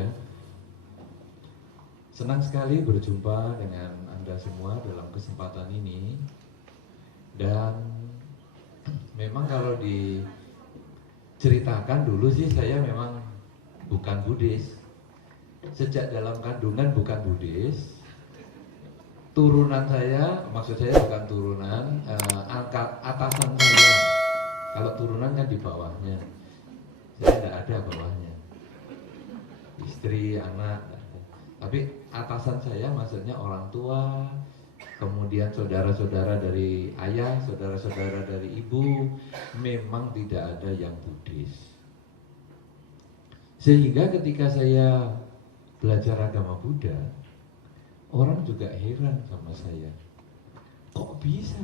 ya. Senang sekali berjumpa dengan Anda semua dalam kesempatan ini. Dan memang kalau diceritakan dulu sih saya memang bukan Buddhis. Sejak dalam kandungan bukan Buddhis. Turunan saya, maksud saya bukan turunan, atasan saya. Kalau turunan kan di bawahnya. Saya tidak ada bawahnya. Istri, anak. Tapi atasan saya maksudnya orang tua, kemudian saudara-saudara dari ayah, saudara-saudara dari ibu, memang tidak ada yang Buddhis. Sehingga ketika saya belajar agama Buddha, orang juga heran sama saya. Kok bisa?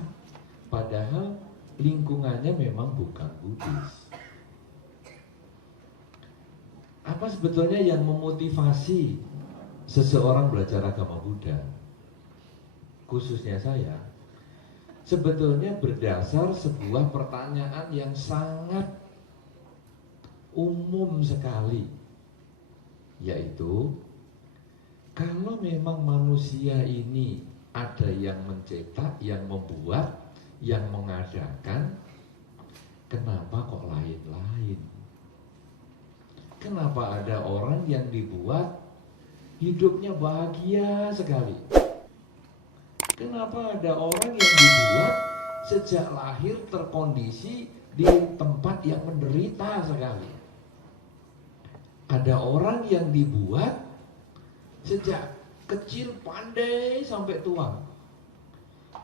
Padahal lingkungannya memang bukan Buddhis. Apa sebetulnya yang memotivasi seseorang belajar agama Buddha? Khususnya saya, sebetulnya berdasar sebuah pertanyaan yang sangat umum sekali, yaitu kalau memang manusia ini ada yang mencetak, yang membuat, yang mengadakan, kenapa kok lain-lain? Kenapa ada orang yang dibuat hidupnya bahagia sekali? Kenapa ada orang yang dibuat sejak lahir terkondisi di tempat yang menderita sekali? Ada orang yang dibuat sejak kecil pandai sampai tua.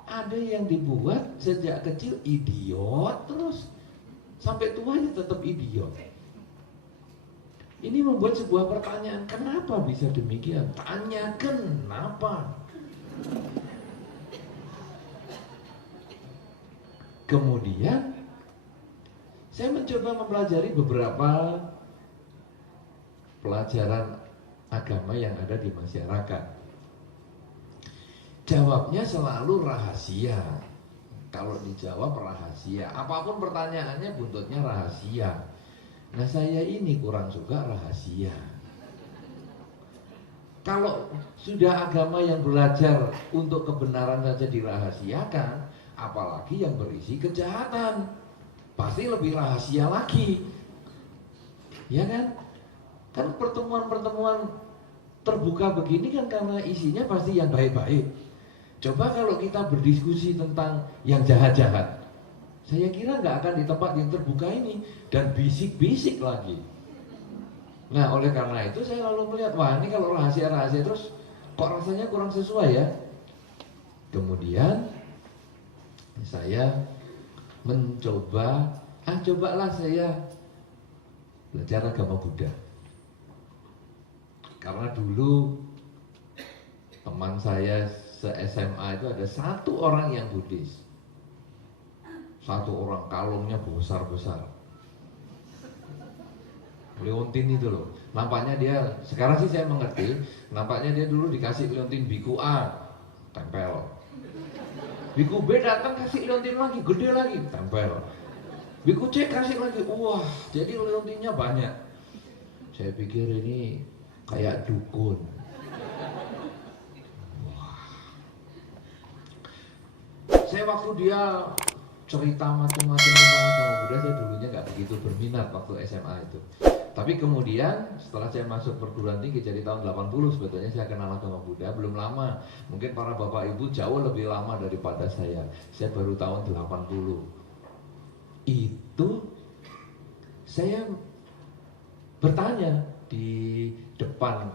Ada yang dibuat sejak kecil idiot terus sampai tuanya tetap idiot. Ini membuat sebuah pertanyaan, kenapa bisa demikian? Tanya kenapa. Kemudian saya mencoba mempelajari beberapa pelajaran agama yang ada di masyarakat. Jawabnya selalu rahasia. Kalau dijawab rahasia, apapun pertanyaannya buntutnya rahasia. Nah, saya ini kurang suka rahasia. Kalau sudah agama yang belajar untuk kebenaran saja dirahasiakan, apalagi yang berisi kejahatan, pasti lebih rahasia lagi. Ya kan? Kan pertemuan-pertemuan terbuka begini kan karena isinya pasti yang baik-baik. Coba kalau kita berdiskusi tentang yang jahat-jahat, saya kira nggak akan di tempat yang terbuka ini, dan bisik-bisik lagi. Nah, oleh karena itu saya lalu melihat, wah ini kalau rahasia-rahasia terus kok rasanya kurang sesuai ya. Kemudian saya mencoba, cobalah saya belajar agama Buddha. Karena dulu teman saya se-SMA itu ada satu orang yang Buddhis. Satu orang, kalungnya besar-besar. Leontin itu loh. Nampaknya dia, sekarang sih saya mengerti, nampaknya dia dulu dikasih leontin biku A, tempel. Biku B datang kasih leontin lagi, gede lagi, tempel. Biku C kasih lagi, wah, jadi leontinnya banyak. Saya pikir ini kayak dukun. Wah. Saya waktu dia cerita macam-macam tentang agama Buddha, saya dulunya nggak begitu berminat waktu SMA itu. Tapi kemudian setelah saya masuk perguruan tinggi, jadi tahun 80 sebetulnya saya kenal agama Buddha. Belum lama, mungkin para bapak ibu jauh lebih lama daripada saya. Saya baru tahun 80. Itu saya bertanya di depan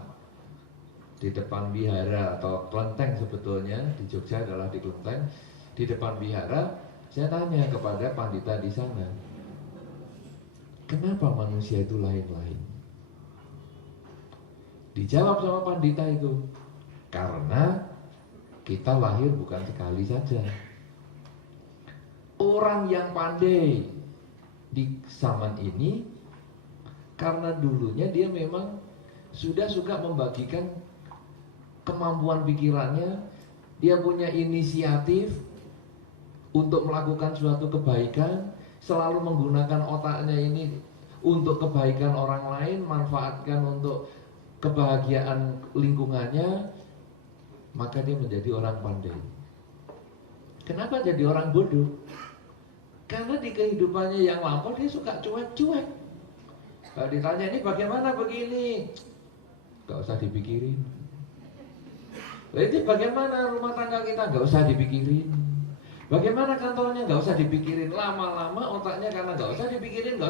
wihara atau kelenteng, sebetulnya di Jogja adalah di kelenteng. Di depan wihara, saya tanya kepada pandita di sana, kenapa manusia itu lain-lain? Dijawab sama pandita itu, karena kita lahir bukan sekali saja. Orang yang pandai di zaman ini, karena dulunya dia memang sudah suka membagikan kemampuan pikirannya, dia punya inisiatif untuk melakukan suatu kebaikan, selalu menggunakan otaknya ini untuk kebaikan orang lain, manfaatkan untuk kebahagiaan lingkungannya, maka dia menjadi orang pandai. Kenapa jadi orang bodoh? Karena di kehidupannya yang lampau dia suka cuek-cuek. Kalau ditanya ini bagaimana begini, gak usah dipikirin. Itu bagaimana rumah tangga kita, gak usah dipikirin. Bagaimana kantornya, gak usah dipikirin. Lama-lama otaknya karena gak usah dipikirin,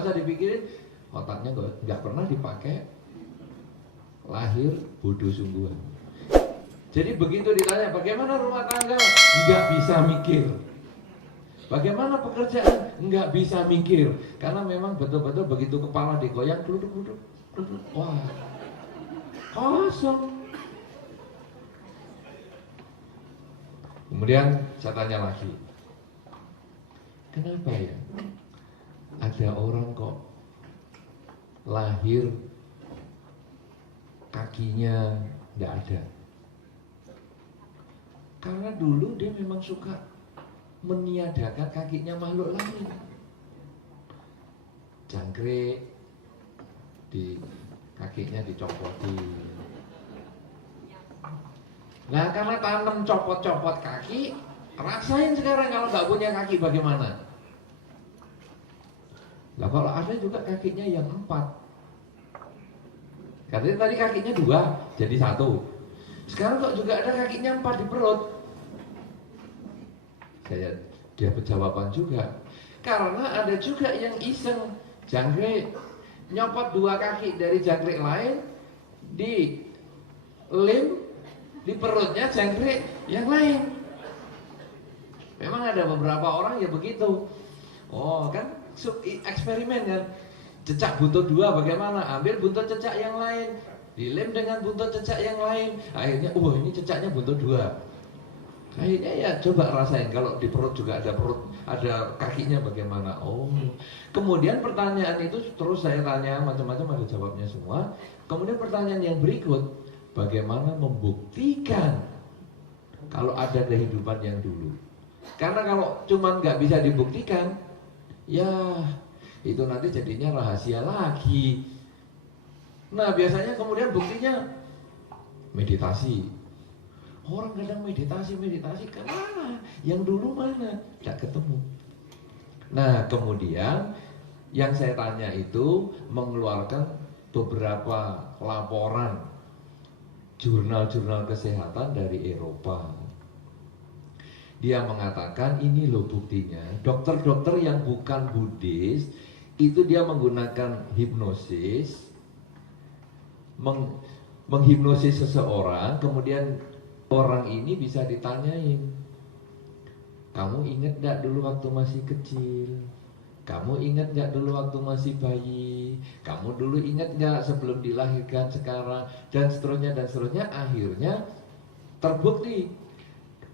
otaknya gak pernah dipakai. Lahir bodoh sungguhan. Jadi begitu ditanya bagaimana rumah tangga, nggak bisa mikir. Bagaimana pekerjaan, nggak bisa mikir. Karena memang betul-betul begitu kepala digoyang, duduk, wah, kosong. Kemudian saya tanya lagi, kenapa ya ada orang kok lahir kakinya nggak ada? Karena dulu dia memang suka meniadakan kakinya makhluk lain. Jangkrik di kakinya dicopotin. Nah karena tanam copot-copot kaki, rasain sekarang kalau nggak punya kaki bagaimana? Lah kalau ada juga kakinya yang 4. Katanya tadi kakinya 2 jadi 1. Sekarang kok juga ada kakinya 4 di perut. Dia jawaban juga. Karena ada juga yang iseng jangkrik, nyopot 2 kaki dari jangkrik lain, di lem di perutnya jangkrik yang lain. Memang ada beberapa orang ya begitu. Oh kan eksperimen kan. Cecak buntut 2 bagaimana? Ambil buntut cecak yang lain, dilem dengan buntut cecak yang lain. Akhirnya, ini cecaknya buntut 2. Akhirnya ya coba rasain kalau di perut juga ada kakinya bagaimana. Kemudian pertanyaan itu terus saya tanya macam-macam, ada jawabnya semua. Kemudian pertanyaan yang berikut, bagaimana membuktikan kalau ada kehidupan yang dulu? Karena kalau cuman nggak bisa dibuktikan, ya itu nanti jadinya rahasia lagi. Nah biasanya kemudian buktinya meditasi. Orang kadang meditasi kemana? Yang dulu mana? Tidak ketemu. Nah kemudian yang saya tanya itu mengeluarkan beberapa laporan jurnal-jurnal kesehatan dari Eropa. Dia mengatakan ini loh buktinya. Dokter-dokter yang bukan Buddhis itu dia menggunakan hipnosis, menghipnosis seseorang, kemudian orang ini bisa ditanyain, kamu ingat gak dulu waktu masih kecil? Kamu ingat gak dulu waktu masih bayi? Kamu dulu ingat gak sebelum dilahirkan sekarang? Dan seterusnya dan seterusnya. Akhirnya terbukti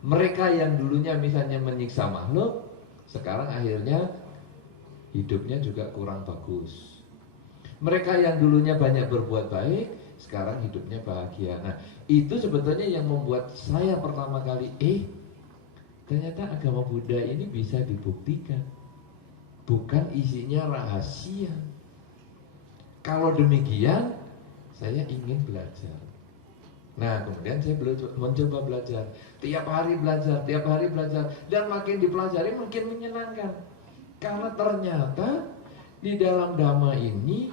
mereka yang dulunya misalnya menyiksa makhluk, sekarang akhirnya hidupnya juga kurang bagus. Mereka yang dulunya banyak berbuat baik, sekarang hidupnya bahagia. Nah itu sebetulnya yang membuat saya pertama kali ternyata agama Buddha ini bisa dibuktikan, bukan isinya rahasia. Kalau demikian saya ingin belajar. Nah kemudian saya mencoba belajar, tiap hari belajar, dan makin dipelajari makin menyenangkan. Karena ternyata di dalam Dhamma ini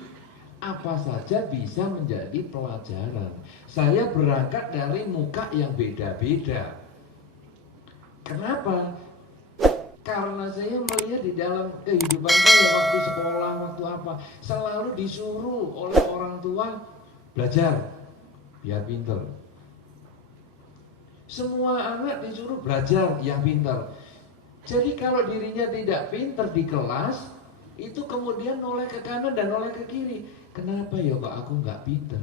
apa saja bisa menjadi pelajaran. Saya berangkat dari muka yang beda-beda. Kenapa? Karena saya melihat di dalam kehidupan saya waktu sekolah, waktu apa, selalu disuruh oleh orang tua belajar biar pinter. Semua anak disuruh belajar yang pinter. Jadi kalau dirinya tidak pinter di kelas, itu kemudian noleh ke kanan dan noleh ke kiri. Kenapa ya kok aku nggak pinter?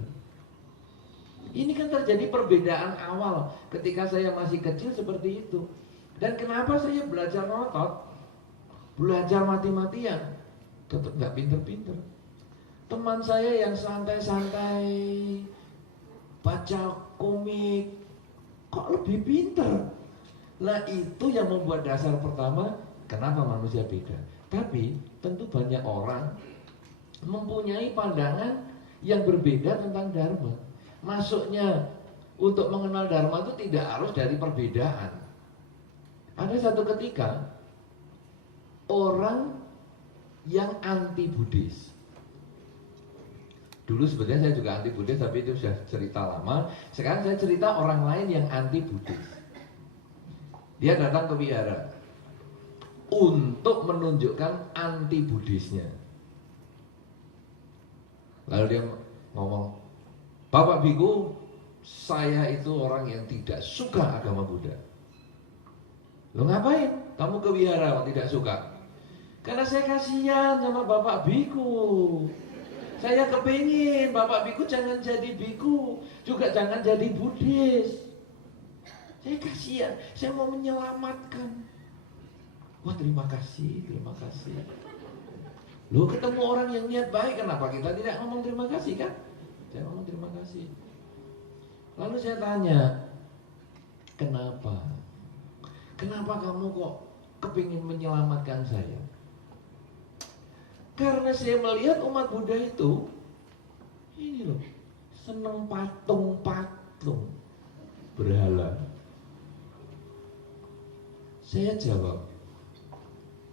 Ini kan terjadi perbedaan awal ketika saya masih kecil seperti itu. Dan kenapa saya belajar ngotot, belajar mati-matian, tetap nggak pinter-pinter. Teman saya yang santai-santai, baca komik, kok lebih pinter. Lah itu yang membuat dasar pertama kenapa manusia beda. Tapi tentu banyak orang mempunyai pandangan yang berbeda tentang Dharma. Masuknya untuk mengenal Dharma itu tidak harus dari perbedaan. Ada satu ketika orang yang anti Buddhis. Dulu sebenarnya saya juga anti Buddhis, tapi itu sudah cerita lama. Sekarang saya cerita orang lain yang anti Buddhis. Dia datang ke wihara untuk menunjukkan anti Buddhisnya. Lalu dia ngomong, Bapak Biku, saya itu orang yang tidak suka agama Buddha. Lo ngapain? Kamu ke wihara tidak suka? Karena saya kasihan sama Bapak Biku. Saya kepingin Bapak Biku jangan jadi biku, juga jangan jadi Buddhis. Saya kasihan, saya mau menyelamatkan. Wah, terima kasih, terima kasih. Lo ketemu orang yang niat baik, kenapa kita tidak ngomong terima kasih kan? Saya ngomong terima kasih. Lalu saya tanya, kenapa? Kenapa kamu kok kepingin menyelamatkan saya? Karena saya melihat umat Buddha itu, ini loh, seneng patung-patung berhala. Saya jawab,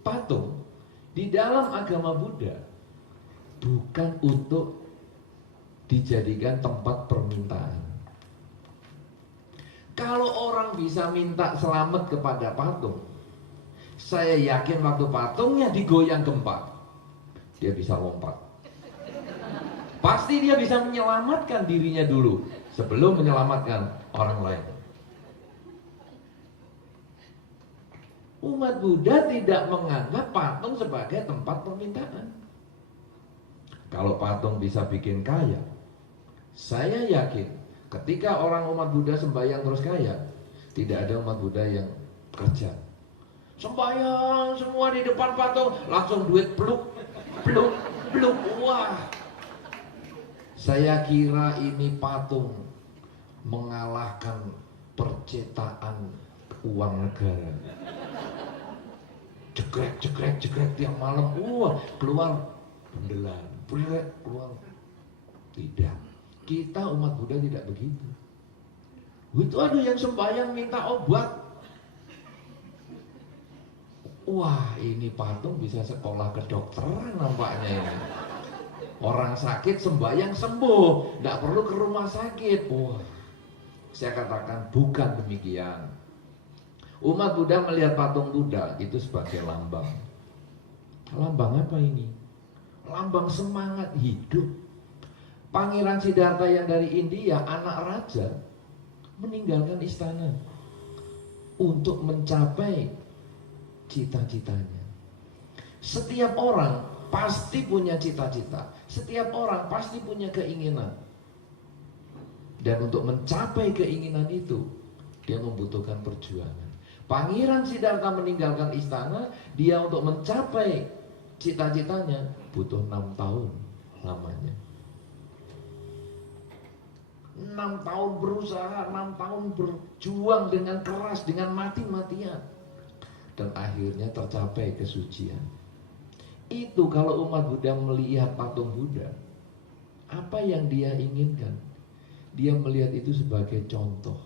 patung di dalam agama Buddha bukan untuk dijadikan tempat permintaan. Kalau orang bisa minta selamat kepada patung, saya yakin waktu patungnya digoyang gempa, dia bisa lompat. Pasti dia bisa menyelamatkan dirinya dulu sebelum menyelamatkan orang lain. Umat Buddha tidak menganggap patung sebagai tempat permintaan. Kalau patung bisa bikin kaya, saya yakin ketika orang umat Buddha sembahyang terus kaya, tidak ada umat Buddha yang kerja. Sembahyang semua di depan patung, langsung duit pluk, pluk, pluk. Wah, saya kira ini patung mengalahkan percetaan uang negara. Jegrek, jegrek, jegrek tiap malam. Wah, keluar bendelan, keluar. Tidak. Kita umat Buddha tidak begitu. Itu ada yang sembahyang minta obat. Wah, ini patung bisa sekolah kedokteran nampaknya ini. Orang sakit sembahyang sembuh, tidak perlu ke rumah sakit. Wah, saya katakan bukan demikian. Umat Buddha melihat patung Buddha itu sebagai lambang. Lambang apa ini? Lambang semangat hidup. Pangeran Siddhartha yang dari India, anak raja, meninggalkan istana untuk mencapai cita-citanya. Setiap orang pasti punya cita-cita. Setiap orang pasti punya keinginan. Dan untuk mencapai keinginan itu, dia membutuhkan perjuangan. Pangeran Siddhartha meninggalkan istana, dia untuk mencapai cita-citanya butuh 6 tahun lamanya. 6 tahun berusaha, 6 tahun berjuang dengan keras, dengan mati-matian. Dan akhirnya tercapai kesucian. Itu kalau umat Buddha melihat patung Buddha, apa yang dia inginkan? Dia melihat itu sebagai contoh.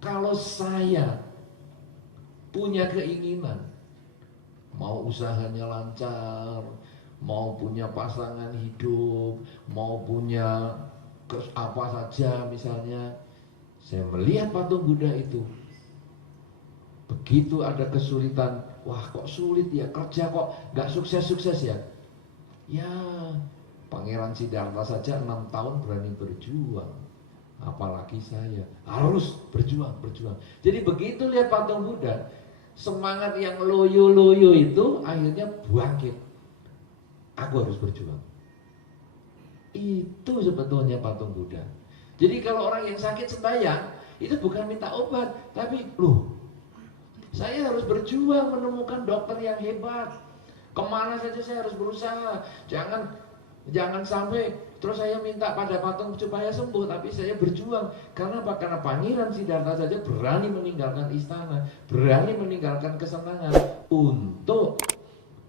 Kalau saya punya keinginan, mau usahanya lancar, mau punya pasangan hidup, mau punya apa saja misalnya, saya melihat patung Buddha itu, begitu ada kesulitan, wah kok sulit ya, kerja kok gak sukses-sukses ya. Ya, Pangeran Siddhartha saja 6 tahun berani berjuang, apalagi saya harus berjuang. Jadi begitu lihat patung Buddha, semangat yang loyo-loyo itu akhirnya bangkit. Aku harus berjuang. Itu sebetulnya patung Buddha. Jadi kalau orang yang sakit sembahyang, itu bukan minta obat, tapi loh, saya harus berjuang menemukan dokter yang hebat. Kemana saja saya harus berusaha. Jangan sampai terus saya minta pada patung supaya sembuh, tapi saya berjuang. Karena apa? Karena Pangeran Siddhartha saja berani meninggalkan istana, berani meninggalkan kesenangan untuk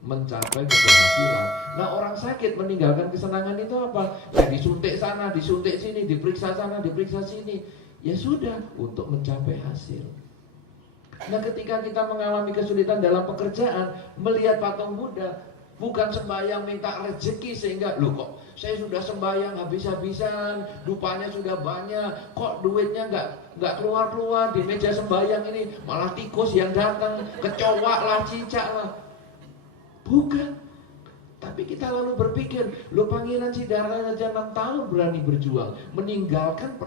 mencapai keberhasilan. Nah, orang sakit meninggalkan kesenangan itu apa? Ya disuntik sana, disuntik sini, diperiksa sana, diperiksa sini. Ya sudah, untuk mencapai hasil. Nah, ketika kita mengalami kesulitan dalam pekerjaan, melihat patung Buddha, bukan sembahyang minta rezeki sehingga, loh kok saya sudah sembahyang habis-habisan, dupanya sudah banyak, kok duitnya nggak keluar-keluar di meja sembahyang ini, malah tikus yang datang, kecoak lah, cicak lah. Bukan. Tapi kita lalu berpikir, loh Pangeran Siddhartha saja 6 tahun berani berjuang, meninggalkan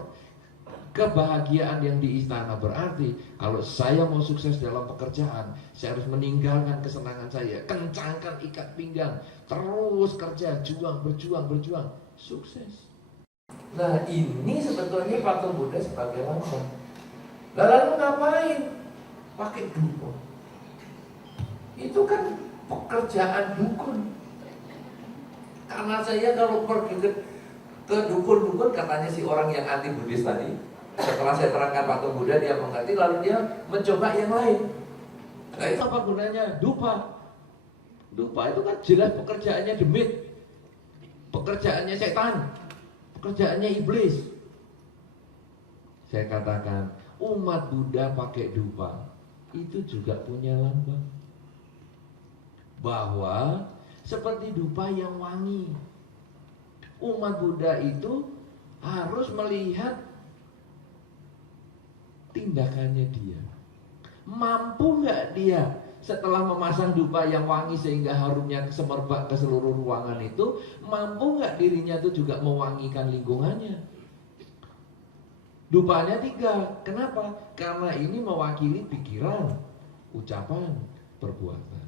kebahagiaan yang di istana. Berarti kalau saya mau sukses dalam pekerjaan, saya harus meninggalkan kesenangan saya, kencangkan ikat pinggang, terus kerja, berjuang, sukses. Nah, ini sebetulnya patung Buddha sebagai lambang. Lalu ngapain? Pakai dukun. Itu kan pekerjaan dukun. Karena saya kalau pergi ke dukun-dukun, katanya si orang yang anti Buddhis tadi, setelah saya terangkan patung Buddha, dia mengerti, lalu dia mencoba yang lain. Nah, itu apa gunanya? Dupa. Dupa itu kan jelas pekerjaannya demit, pekerjaannya setan, pekerjaannya iblis. Saya katakan, umat Buddha pakai dupa itu juga punya lambang, bahwa seperti dupa yang wangi. Umat Buddha itu harus melihat tindakannya dia. Mampu nggak dia setelah memasang dupa yang wangi sehingga harumnya semerbak ke seluruh ruangan itu, mampu nggak dirinya itu juga mewangikan lingkungannya? Dupanya 3. Kenapa? Karena ini mewakili pikiran, ucapan, perbuatan.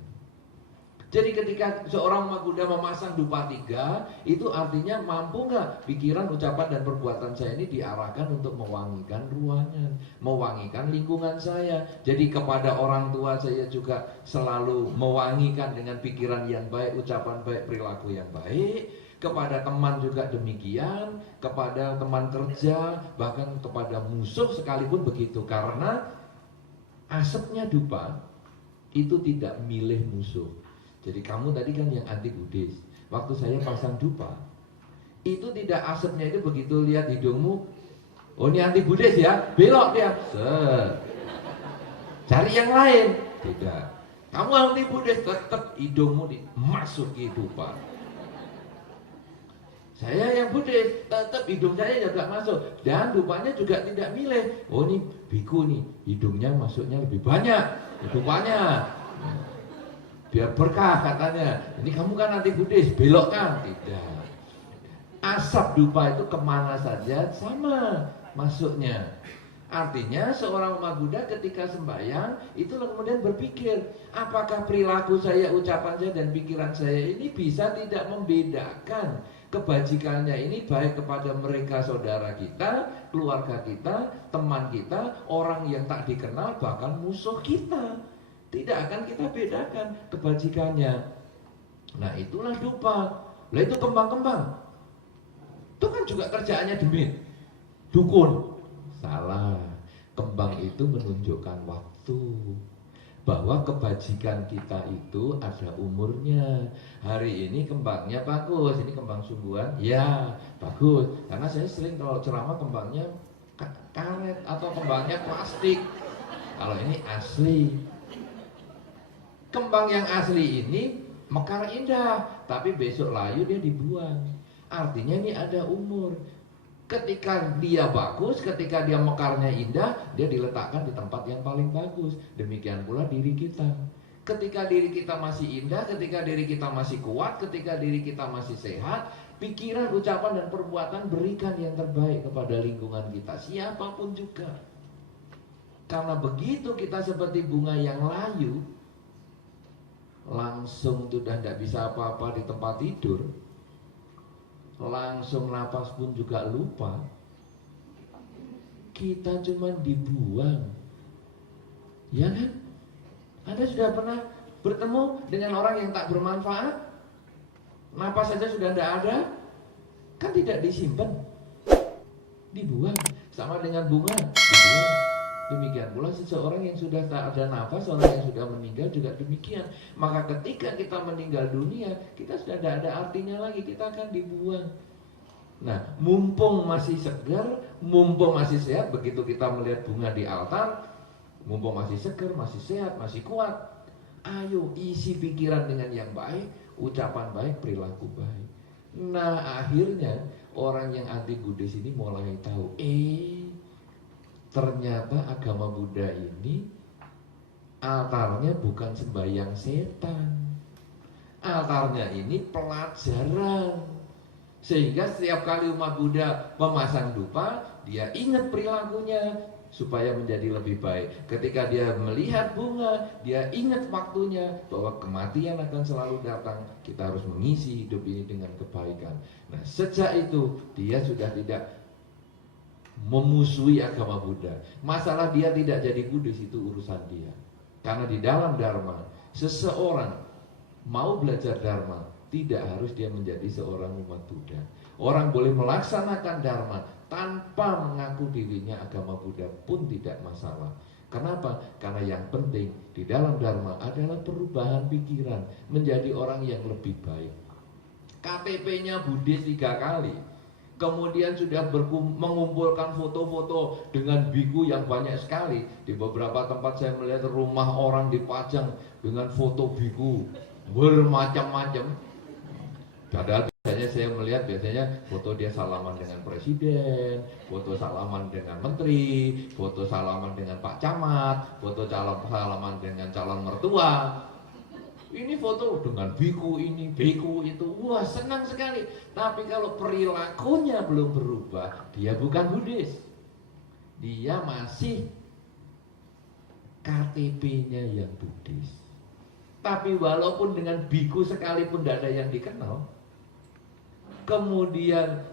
Jadi ketika seorang umat Buddha memasang dupa 3, itu artinya mampu nggak pikiran, ucapan, dan perbuatan saya ini diarahkan untuk mewangikan ruangan, mewangikan lingkungan saya. Jadi kepada orang tua saya juga selalu mewangikan dengan pikiran yang baik, ucapan baik, perilaku yang baik. Kepada teman juga demikian, kepada teman kerja, bahkan kepada musuh sekalipun begitu. Karena asapnya dupa itu tidak milih musuh. Jadi kamu tadi kan yang anti Buddhis, waktu saya pasang dupa, itu tidak asapnya itu begitu lihat hidungmu, oh ini anti Buddhis ya, belok dia, cari yang lain. Tidak, kamu anti Buddhis, tetap hidungmu dimasuki dupa. Saya yang Buddhis, tetap hidung saya juga masuk, dan dupanya juga tidak milih. Oh ini biku nih, hidungnya masuknya lebih banyak, dupanya biar berkah katanya. Ini kamu kan anti Buddhis, belokkan. Tidak. Asap dupa itu kemana saja sama masuknya. Artinya seorang umat Buddha ketika sembahyang itu kemudian berpikir, apakah perilaku saya, ucapan saya, dan pikiran saya ini bisa tidak membedakan kebajikannya ini baik kepada mereka, saudara kita, keluarga kita, teman kita, orang yang tak dikenal, bahkan musuh kita. Tidak akan kita bedakan kebajikannya. Nah itulah dupa. Lah itu kembang-kembang, itu kan juga kerjaannya demit, dukun. Salah. Kembang itu menunjukkan waktu, bahwa kebajikan kita itu ada umurnya. Hari ini kembangnya bagus, ini kembang sungguhan, ya bagus. Karena saya sering kalau ceramah kembangnya karet atau kembangnya plastik. Kalau ini asli. Kembang yang asli ini mekar indah, tapi besok layu dia dibuang. Artinya ini ada umur. Ketika dia bagus, ketika dia mekarnya indah, dia diletakkan di tempat yang paling bagus. Demikian pula diri kita. Ketika diri kita masih indah, ketika diri kita masih kuat, ketika diri kita masih sehat, pikiran, ucapan, dan perbuatan berikan yang terbaik kepada lingkungan kita, siapapun juga. Karena begitu kita seperti bunga yang layu, langsung sudah tidak bisa apa-apa di tempat tidur, langsung napas pun juga lupa, kita cuma dibuang. Ya kan? Anda sudah pernah bertemu dengan orang yang tak bermanfaat? Napas saja sudah tidak ada, kan tidak disimpan, dibuang. Sama dengan bunga, dibuang. Demikian pula seseorang yang sudah tak ada nafas, orang yang sudah meninggal juga demikian. Maka ketika kita meninggal dunia, kita sudah tidak ada artinya lagi, kita akan dibuang. Nah, mumpung masih segar, mumpung masih sehat, begitu kita melihat bunga di altar, mumpung masih segar, masih sehat, masih kuat, ayo isi pikiran dengan yang baik, ucapan baik, perilaku baik. Nah, akhirnya orang yang anti Buddhis ini mulai tahu, ternyata agama Buddha ini altarnya bukan sembahyang setan. Altarnya ini pelajaran. Sehingga setiap kali umat Buddha memasang dupa, dia ingat perilakunya supaya menjadi lebih baik. Ketika dia melihat bunga, dia ingat waktunya bahwa kematian akan selalu datang. Kita harus mengisi hidup ini dengan kebaikan. Nah, sejak itu dia sudah tidak memusuhi agama Buddha. Masalah dia tidak jadi Buddhis itu urusan dia. Karena di dalam Dharma, seseorang mau belajar Dharma, tidak harus dia menjadi seorang umat Buddha. Orang boleh melaksanakan Dharma tanpa mengaku dirinya agama Buddha pun tidak masalah. Kenapa? Karena yang penting di dalam Dharma adalah perubahan pikiran menjadi orang yang lebih baik. KTP-nya Buddhis 3 kali. Kemudian sudah mengumpulkan foto-foto dengan biku yang banyak sekali. Di beberapa tempat saya melihat rumah orang dipajang dengan foto biku bermacam-macam. Padahal biasanya saya melihat foto dia salaman dengan presiden, foto salaman dengan menteri, foto salaman dengan Pak Camat, foto salaman dengan calon mertua. Ini foto dengan biku ini, biku itu, wah senang sekali. Tapi kalau perilakunya belum berubah, dia bukan Buddhis. Dia masih KTP-nya yang Buddhis. Tapi walaupun dengan biku sekalipun tidak ada yang dikenal, kemudian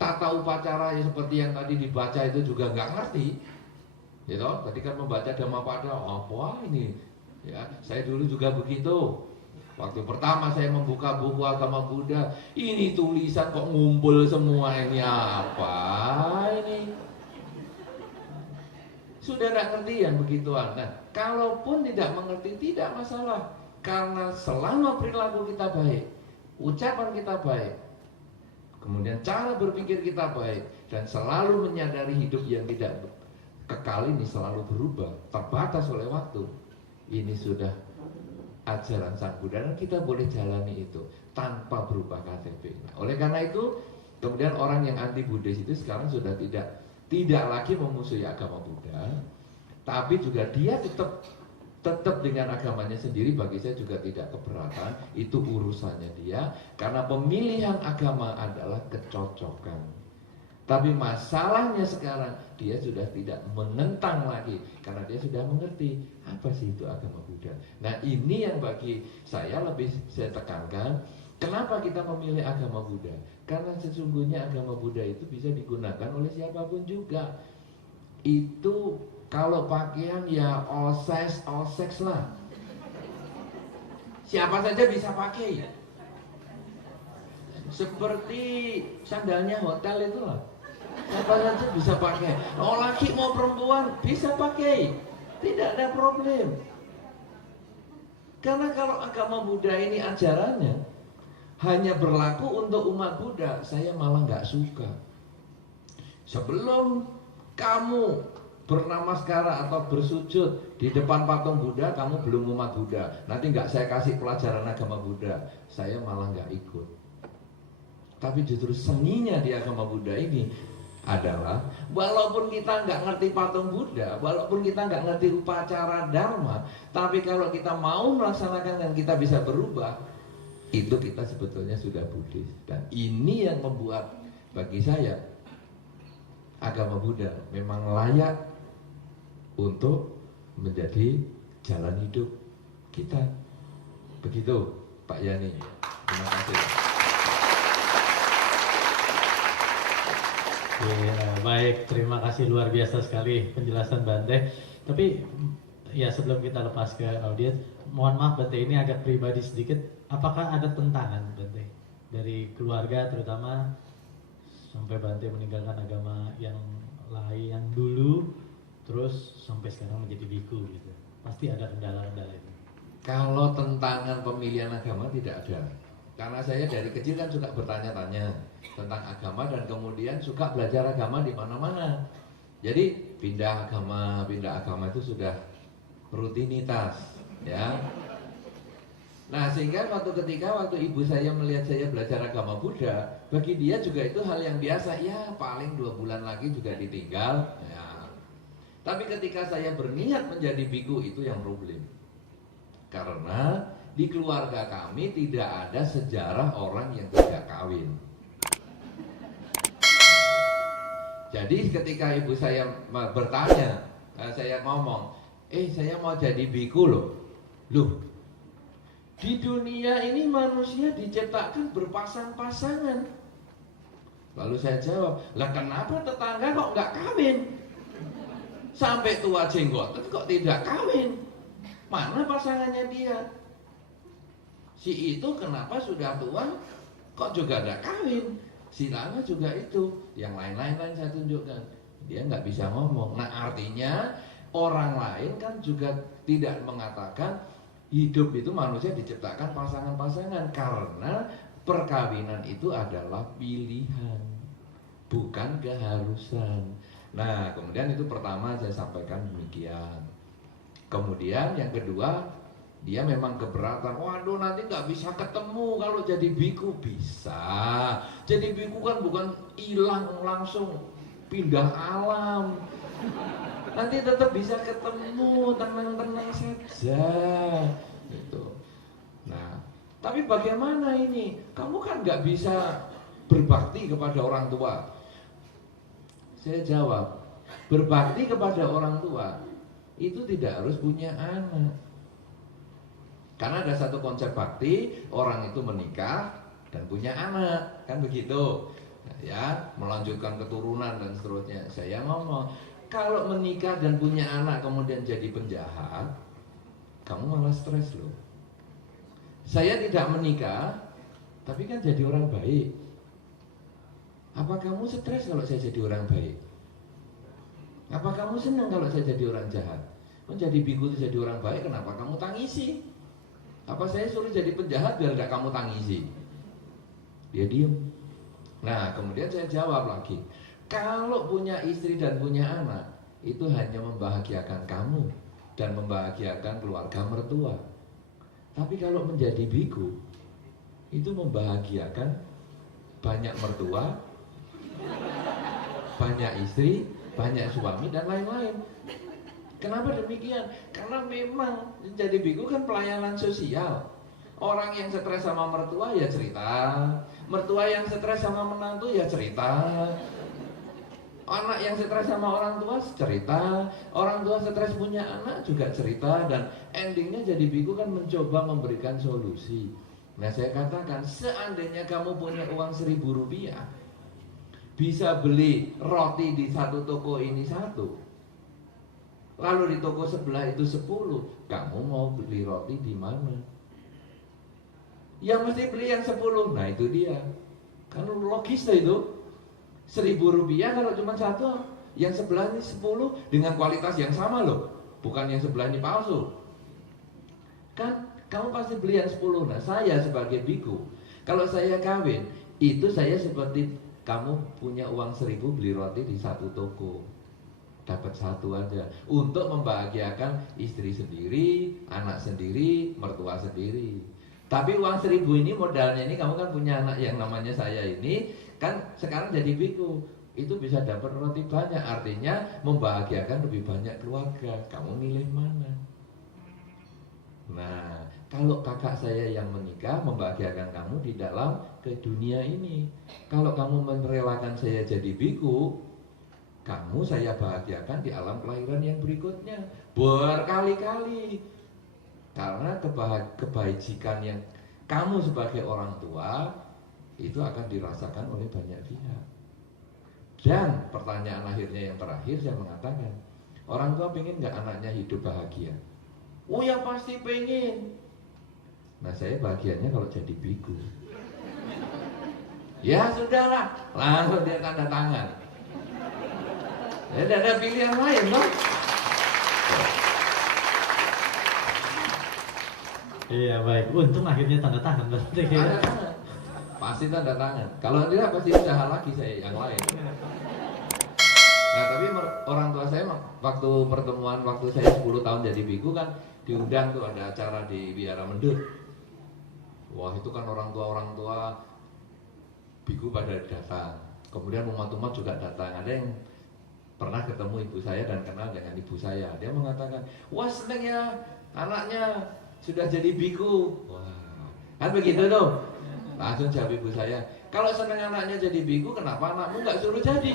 tata upacara yang seperti yang tadi dibaca itu juga nggak ngerti. Gitu, tadi kan membaca Dhammapada, apa ini? Ya, saya dulu juga begitu. Waktu pertama saya membuka buku agama Buddha, ini tulisan kok ngumpul semua, ini apa ini? Sudah tidak ngerti yang begituan. Nah, kalaupun tidak mengerti tidak masalah, karena selama perilaku kita baik, ucapan kita baik, kemudian cara berpikir kita baik, dan selalu menyadari hidup yang tidak kekal ini selalu berubah, terbatas oleh waktu. Ini sudah ajaran Sang Buddha dan kita boleh jalani itu tanpa berubah KTP. Oleh karena itu, kemudian orang yang anti Buddhis itu sekarang sudah tidak lagi memusuhi agama Buddha, tapi juga dia tetap dengan agamanya sendiri. Bagi saya juga tidak keberatan, itu urusannya dia, karena pemilihan agama adalah kecocokan. Tapi masalahnya sekarang dia sudah tidak menentang lagi, karena dia sudah mengerti apa sih itu agama Buddha. Nah, ini yang bagi saya lebih saya tekankan. Kenapa kita memilih agama Buddha? Karena sesungguhnya agama Buddha itu bisa digunakan oleh siapapun juga. Itu kalau pakaian ya all sex lah. Siapa saja bisa pakai. Seperti sandalnya hotel itu lah. Siapa saja bisa pakai. Mau laki mau perempuan bisa pakai. Tidak ada problem. Karena kalau agama Buddha ini ajarannya hanya berlaku untuk umat Buddha, saya malah nggak suka. Sebelum kamu bernamaskara atau bersujud di depan patung Buddha, kamu belum umat Buddha. Nanti nggak saya kasih pelajaran agama Buddha, saya malah nggak ikut. Tapi justru seninya di agama Buddha ini adalah walaupun kita nggak ngerti patung Buddha, walaupun kita nggak ngerti upacara Dharma, tapi kalau kita mau melaksanakan dan kita bisa berubah, itu kita sebetulnya sudah Buddhis. Dan ini yang membuat bagi saya agama Buddha memang layak untuk menjadi jalan hidup kita. Begitu Pak Yani. Terima kasih. Ya, baik, terima kasih, luar biasa sekali penjelasan Bante. Tapi ya sebelum kita lepas ke audiens, mohon maaf Bante, ini agak pribadi sedikit. Apakah ada tentangan Bante dari keluarga terutama sampai Bante meninggalkan agama yang lain yang dulu, terus sampai sekarang menjadi biku gitu? Pasti ada kendala-kendala itu. Kalau tentangan pemilihan agama tidak ada. Karena saya dari kecil kan suka bertanya-tanya tentang agama dan kemudian suka belajar agama di mana-mana. Jadi pindah agama itu sudah rutinitas, ya. Nah, sehingga waktu ibu saya melihat saya belajar agama Buddha, bagi dia juga itu hal yang biasa. Ya, paling 2 bulan lagi juga ditinggal. Ya. Tapi ketika saya berniat menjadi biku, itu yang problem. Karena di keluarga kami tidak ada sejarah orang yang tidak kawin. Jadi ketika ibu saya bertanya, saya ngomong, saya mau jadi biku loh. Loh, di dunia ini manusia diciptakan berpasang-pasangan. Lalu saya jawab, lah kenapa tetangga kok nggak kawin? Sampai tua jenggotan kok tidak kawin? Mana pasangannya dia? Si itu kenapa sudah tua kok juga ada kawin? Si lama juga itu. Yang lain-lain saya tunjukkan. Dia nggak bisa ngomong. Nah, artinya orang lain kan juga tidak mengatakan hidup itu manusia diciptakan pasangan-pasangan, karena perkawinan itu adalah pilihan, bukan keharusan. Nah, kemudian itu pertama saya sampaikan demikian. Kemudian yang kedua, dia memang keberatan. Waduh, nanti nggak bisa ketemu kalau jadi biku. Bisa. Jadi biku kan bukan hilang langsung pindah alam. Nanti tetap bisa ketemu, tenang-tenang saja. Gitu. Nah, tapi bagaimana ini? Kamu kan nggak bisa berbakti kepada orang tua. Saya jawab, berbakti kepada orang tua itu tidak harus punya anak. Karena ada satu konsep bakti, orang itu menikah dan punya anak, kan begitu. Ya, melanjutkan keturunan dan seterusnya. Saya ngomong, kalau menikah dan punya anak kemudian jadi penjahat, kamu malah stres loh. Saya tidak menikah, tapi kan jadi orang baik. Apa kamu stres kalau saya jadi orang baik? Apa kamu senang kalau saya jadi orang jahat? Menjadi biku itu jadi orang baik, kenapa kamu tangisi? Apa saya suruh jadi penjahat biar gak kamu tangisi? Dia diem. Nah, kemudian saya jawab lagi, kalau punya istri dan punya anak, itu hanya membahagiakan kamu dan membahagiakan keluarga mertua. Tapi kalau menjadi biku, itu membahagiakan banyak mertua, banyak istri, banyak suami, dan lain-lain. Kenapa demikian? Karena memang menjadi biku kan pelayanan sosial. Orang yang stres sama mertua ya cerita, mertua yang stres sama menantu ya cerita, anak yang stres sama orang tua cerita, orang tua stres punya anak juga cerita, dan endingnya jadi biku kan mencoba memberikan solusi. Nah, saya katakan, seandainya kamu punya uang 1.000 rupiah, bisa beli roti di satu toko ini 1, lalu di toko sebelah itu 10, kamu mau beli roti di mana? Ya mesti beli yang 10. Nah, itu dia. Kan logis lah itu. 1.000 rupiah kalau cuma 1, yang sebelah ini 10 dengan kualitas yang sama loh. Bukan yang sebelah ini palsu. Kan kamu pasti beli yang 10. Nah, saya sebagai biku, kalau saya kawin, itu saya seperti kamu punya uang 1.000 beli roti di satu toko. Dapat 1 aja. Untuk membahagiakan istri sendiri, anak sendiri, mertua sendiri. Tapi uang 1.000 ini modalnya ini, kamu kan punya anak yang namanya saya ini, kan sekarang jadi biku, itu bisa dapat roti banyak, artinya membahagiakan lebih banyak keluarga. Kamu milih mana? Nah, kalau kakak saya yang menikah membahagiakan kamu di dalam ke dunia ini. Kalau kamu merelakan saya jadi biku, kamu saya bahagiakan di alam kelahiran yang berikutnya berkali-kali. Karena kebajikan yang kamu sebagai orang tua itu akan dirasakan oleh banyak pihak. Dan pertanyaan akhirnya yang terakhir, saya mengatakan, orang tua pengen gak anaknya hidup bahagia? Oh ya pasti pengen. Nah, saya bahagianya kalau jadi biku. Ya sudahlah, langsung dia tanda tangan. Ya, tidak ada pilihan lain loh. Iya baik, untung akhirnya tanda tangan Bante. Tanda tangan, pasti tanda tangan. Kalau tidak pasti usaha lagi saya yang lain. Nah tapi orang tua saya waktu pertemuan waktu saya 10 tahun jadi biku kan diundang tuh, ada acara di Biara Mendut. Wah itu kan orang tua biku pada datang. Kemudian umat-umat juga datang. Ada yang pernah ketemu ibu saya dan kenal dengan ibu saya. Dia mengatakan, wah seneng ya anaknya sudah jadi biku. Wah, kan begitu tuh. Langsung jawab ibu saya, kalau seneng anaknya jadi biku, kenapa anakmu nggak suruh jadi?